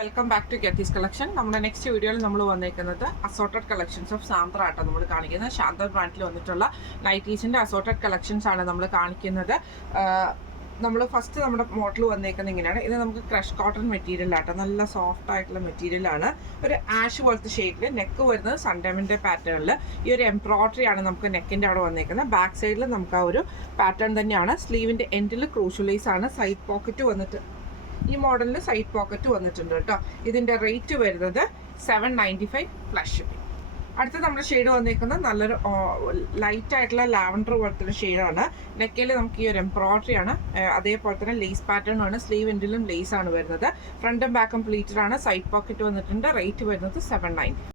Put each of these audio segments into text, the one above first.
Welcome back to Getty's collection. നമ്മുടെ next വീഡിയോയിൽ നമ്മൾ വന്നിരിക്കുന്നത് അസോർട്ടഡ് കളക്ഷൻസ് ഓഫ് സാന്ദ്ര ആട്ടോ നമ്മൾ കാണിക്കുന്നത്. ശാന്ത ബ്രാൻഡിൽ വന്നിട്ടുള്ള നൈറ്റീസിൻ്റെ അസോർട്ടഡ് കളക്ഷൻസ് ആണ് നമ്മൾ കാണിക്കുന്നത്. നമ്മൾ ഫസ്റ്റ് നമ്മുടെ മോഡൽ വന്നേക്കുന്നത് ഇങ്ങനെയാണ്. ഇത് നമുക്ക് ക്രഷ് കോട്ടൺ മെറ്റീരിയൽ ആട്ടോ, നല്ല സോഫ്റ്റ് ആയിട്ടുള്ള മെറ്റീരിയലാണ്. ഒരു ആഷ് പോലത്തെ ഷെയ്ഡിൽ നെക്ക് വരുന്നത് സൺഡമിൻ്റെ പാറ്റേണിൽ ഈ ഒരു എംബ്രോയ്ഡറി ആണ് നമുക്ക് നെക്കിൻ്റെ അവിടെ വന്നേക്കുന്നത്. ബാക്ക് സൈഡിൽ നമുക്ക് ആ ഒരു പാറ്റേൺ തന്നെയാണ്. സ്ലീവിൻ്റെ എൻഡിൽ ക്രൂഷ്യലൈസ് ആണ്. സൈഡ് പോക്കറ്റ് വന്നിട്ട് ഈ മോഡലിൽ സൈഡ് പോക്കറ്റ് വന്നിട്ടുണ്ട് കേട്ടോ. ഇതിൻ്റെ റേറ്റ് വരുന്നത് 795 പ്ലസ് ഷിപ്പിംഗ്. അടുത്ത നമ്മുടെ ഷെയ്ഡ് വന്നിരിക്കുന്നത് നല്ലൊരു ലൈറ്റ് ആയിട്ടുള്ള ലാവൻഡർ പോലത്തെ ഒരു ഷെയ്ഡാണ്. നെക്കിൽ നമുക്ക് ഈ ഒരു എംബ്രോയ്ഡറി ആണ്, അതേപോലെ തന്നെ ലേസ് പാറ്റേൺ ആണ്. സ്ലീവ് എൻഡിലും ലേസ് ആണ് വരുന്നത്. ഫ്രണ്ടും ബാക്കും പ്ലീറ്റഡ് ആണ്. സൈഡ് പോക്കറ്റ് വന്നിട്ടുണ്ട്. റേറ്റ് വരുന്നത് 790.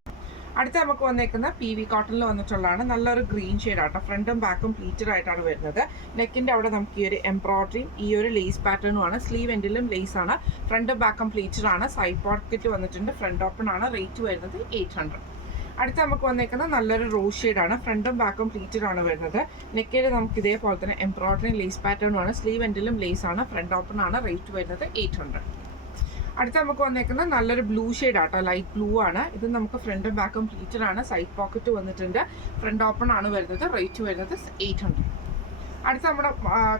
അടുത്ത നമുക്ക് വന്നേക്കുന്ന PV കോട്ടണിൽ വന്നിട്ടുള്ളതാണ്. നല്ലൊരു ഗ്രീൻ ഷെയ്ഡാട്ടോ. ഫ്രണ്ടും ബാക്കും പ്ലീറ്റഡ് ആയിട്ടാണ് വരുന്നത്. നെക്കിൻ്റെ അവിടെ നമുക്ക് ഈ ഒരു എംബ്രോയ്ഡറിയും ഈ ഒരു ലേസ് പാറ്റേണും ആണ്. സ്ലീവ് എൻഡിലും ലേസ് ആണ്. ഫ്രണ്ടും ബാക്കും പ്ലീറ്റഡ് ആണ്. സൈഡ് പോക്കറ്റ് വന്നിട്ടുണ്ട്. ഫ്രണ്ട് ഓപ്പൺ ആണ്. റേറ്റ് വരുന്നത് 800. അടുത്ത നമുക്ക് വന്നേക്കുന്നത് നല്ലൊരു റോസ് ഷെയ്ഡാണ്. ഫ്രണ്ടും ബാക്കും പ്ലീറ്റഡ് ആണ് വരുന്നത്. നെക്കിൽ നമുക്ക് ഇതേപോലെ തന്നെ എംബ്രോയ്ഡറിയും ലേസ് പാറ്റേണും ആണ്. സ്ലീവ് എൻഡിലും ലേസ് ആണ്. ഫ്രണ്ട് ഓപ്പൺ ആണ്. റേറ്റ് വരുന്നത് 800. അടുത്ത നമുക്ക് വന്നേക്കുന്നത് നല്ലൊരു ബ്ലൂ ഷെയ്ഡ് ആട്ടോ, ലൈറ്റ് ബ്ലൂ ആണ്. ഇത് നമുക്ക് ഫ്രണ്ടും ബാക്കും പ്ലീറ്റഡ് ആണ്. സൈഡ് പോക്കറ്റ് വന്നിട്ടുണ്ട്. ഫ്രണ്ട് ഓപ്പൺ ആണ് വരുന്നത്. റേറ്റ് വരുന്നത് 800. അടുത്ത നമ്മുടെ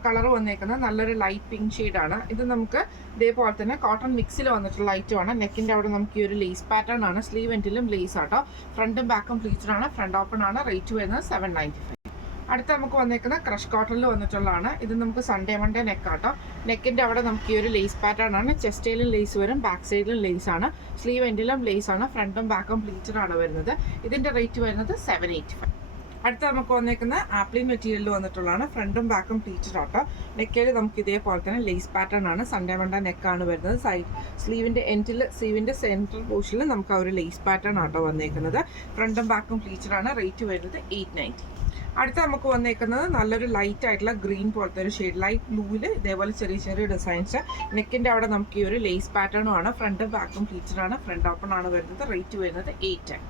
കളർ വന്നേക്കുന്നത് നല്ലൊരു ലൈറ്റ് പിങ്ക് ഷെയ്ഡാണ്. ഇത് നമുക്ക് ഇതേപോലെ തന്നെ കോട്ടൺ മിക്സിൽ വന്നിട്ടുള്ള ഐറ്റമാണ്. നെക്കിൻ്റെ അവിടെ നമുക്ക് ഈ ഒരു ലേസ് പാറ്റേൺ ആണ്. സ്ലീവ് എൻഡിലും ലേസ് ആട്ടോ. ഫ്രണ്ടും ബാക്കും പ്ലീറ്റഡ് ആണ്. ഫ്രണ്ട് ഓപ്പൺ ആണ്. റേറ്റ് വരുന്നത് 795. അടുത്ത നമുക്ക് വന്നേക്കുന്ന ക്രഷ് കോട്ടണിൽ വന്നിട്ടുള്ളതാണ്. ഇത് നമുക്ക് സൺഡേ മൺഡേ നെക്കാട്ടോ. നെക്കിൻ്റെ അവിടെ നമുക്ക് ഈ ഒരു ലേസ് പാറ്റേൺ ആണ്. ചെസ്റ്റയിലും ലേസ് വരും. ബാക്ക് സൈഡിലും ലേസ് ആണ്. സ്ലീവ് എൻഡിലും ലേസ് ആണ്. ഫ്രണ്ടും ബാക്കും പ്ലീറ്റഡ് ആണ് വരുന്നത്. ഇതിൻ്റെ റേറ്റ് വരുന്നത് 785. അടുത്ത നമുക്ക് വന്നേക്കുന്ന ആപ്ലിൻ മെറ്റീരിയൽ വന്നിട്ടുള്ളതാണ്. ഫ്രണ്ടും ബാക്കും പ്ലീറ്റഡ് ആട്ടോ. നെക്കിൽ നമുക്ക് ഇതേപോലെ തന്നെ ലേസ് പാറ്റേൺ ആണ്. സൺഡേ മൺഡേ നെക്കാണ് വരുന്നത്. സൈഡ് സ്ലീവിൻ്റെ എൻഡിൽ സ്ലീവിൻ്റെ സെൻട്രൽ പോർഷനിൽ നമുക്ക് ആ ഒരു ലേസ് പാറ്റേൺ ആട്ടോ വന്നേക്കുന്നത്. ഫ്രണ്ടും ബാക്കും പ്ലീറ്റഡ് ആണ്. റേറ്റ് വരുന്നത് 890. അടുത്ത നമുക്ക് വന്നേക്കുന്നത് നല്ലൊരു ലൈറ്റ് ആയിട്ടുള്ള ഗ്രീൻ പോലത്തെ ഒരു ഷെയ്ഡ്, ലൈറ്റ് ബ്ലൂവിൽ ഇതേപോലെ ചെറിയ ചെറിയ ഡിസൈൻസ്. നെക്കിൻ്റെ അവിടെ നമുക്ക് ഈ ഒരു ലേസ് പാറ്റേണും ആണ്. ഫ്രണ്ടും ബാക്കും പ്ലീറ്റഡ് ആണ്. ഫ്രണ്ട് ഓപ്പൺ ആണ് വരുന്നത്. റേറ്റ് വരുന്നത് 810.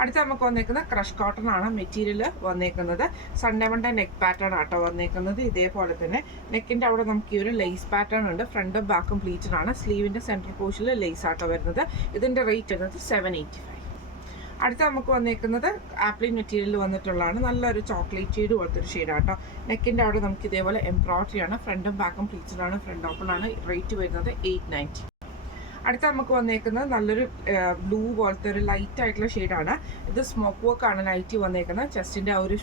അടുത്ത നമുക്ക് വന്നേക്കുന്നത് ക്രഷ് കോട്ടൺ ആണ് മെറ്റീരിയൽ വന്നേക്കുന്നത്. സൺഡേ മൺഡേ നെക്ക് പാറ്റേൺ ആട്ടോ വന്നേക്കുന്നത്. ഇതേപോലെ തന്നെ നെക്കിൻ്റെ അവിടെ നമുക്ക് ഈ ഒരു ലേസ് പാറ്റേൺ ഉണ്ട്. ഫ്രണ്ടും ബാക്കും പ്ലീറ്റഡ് ആണ്. സ്ലീവിൻ്റെ സെൻട്രൽ പോർഷനിൽ ലേസ് ആട്ടോ വരുന്നത്. ഇതിൻ്റെ റേറ്റ് വരുന്നത് 785. അടുത്ത നമുക്ക് വന്നേക്കുന്നത് ആപ്ലിൻ മെറ്റീരിയൽ വന്നിട്ടുള്ളതാണ്. നല്ലൊരു ചോക്ലേറ്റ് ഷെയ്ഡ് പോലത്തെ ഒരു ഷെയ്ഡാട്ടോ. നെക്കിൻ്റെ അവിടെ നമുക്ക് ഇതേപോലെ എംബ്രോയ്ഡറി ആണ്. ഫ്രണ്ടും ബാക്കും പ്ലീറ്റഡ് ആണ്. ഫ്രണ്ട് ഓപ്പൺ ആണ്. റേറ്റ് വരുന്നത് 890. അടുത്ത നമുക്ക് വന്നേക്കുന്നത് നല്ലൊരു ബ്ലൂ പോലത്തെ ഒരു ലൈറ്റ് ആയിട്ടുള്ള ഷെയ്ഡാണ്. ഇത് സ്മോക്ക് വർക്ക് ആണ് നൈറ്റി വന്നേക്കുന്നത്. ചെസ്റ്റിൻ്റെ ആ ഒരു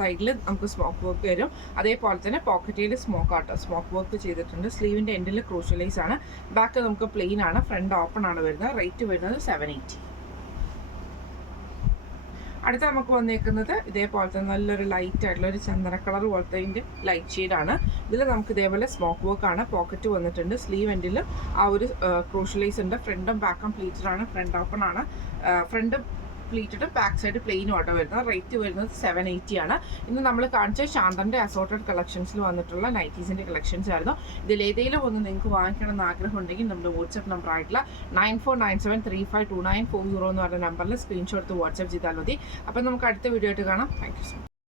സൈഡിൽ നമുക്ക് സ്മോക്ക് വർക്ക് വരും. അതേപോലെ തന്നെ പോക്കറ്റിൽ സ്മോക്ക് ആട്ടോ, സ്മോക്ക് വർക്ക് ചെയ്തിട്ടുണ്ട്. സ്ലീവിൻ്റെ എൻഡിൽ ക്രൂഷ്യലൈസ് ആണ്. ബാക്ക് നമുക്ക് പ്ലെയിൻ ആണ്. ഫ്രണ്ട് ഓപ്പൺ ആണ് വരുന്നത്. റേറ്റ് വരുന്നത് 780. അടുത്ത നമുക്ക് വന്നേക്കുന്നത് ഇതേപോലത്തെ നല്ലൊരു ലൈറ്റ് ആയിട്ടുള്ള ഒരു ചന്ദന കളർ പോലത്തെ ലൈറ്റ് ഷെയ്ഡാണ്. ഇതിൽ നമുക്ക് ഇതേപോലെ സ്മോക്ക് വർക്ക് ആണ്. പോക്കറ്റ് വന്നിട്ടുണ്ട്. സ്ലീവ് എൻഡിൽ ആ ഒരു ക്രൂഷ്യലൈസ് ഉണ്ട്. ഫ്രണ്ടും ബാക്കും പ്ലീറ്റഡ് ആണ്. ഫ്രണ്ട് ഓപ്പൺ ആണ്. ഫ്രണ്ട് പ്ലീറ്റഡ്, ബാക്ക് സൈഡ് പ്ലെയിനും ആട്ടോ വരുന്നത്. റേറ്റ് വരുന്നത് 780 ആണ്. ഇന്ന് നമ്മൾ കാണിച്ച ശാന്തൻ്റെ അസോർട്ടഡ് കളക്ഷൻസിൽ വന്നിട്ടുള്ള നൈറ്റീസിൻ്റെ കളക്ഷൻസ് ആയിരുന്നു. ഇതിലേതെങ്കിലും ഒന്ന് നിങ്ങൾക്ക് വാങ്ങിക്കണമെന്ന് ആഗ്രഹം ഉണ്ടെങ്കിൽ നമ്മുടെ വാട്സ്ആപ്പ് നമ്പർ ആയിട്ടുള്ള 9497352940 എന്ന് പറഞ്ഞ നമ്പറിൽ സ്ക്രീൻഷോട്ട് എടുത്ത് വാട്സ്ആപ്പ് ചെയ്താൽ മതി. അപ്പം നമുക്ക് അടുത്ത വീഡിയോ ആയിട്ട് കാണാം. Thank you so much.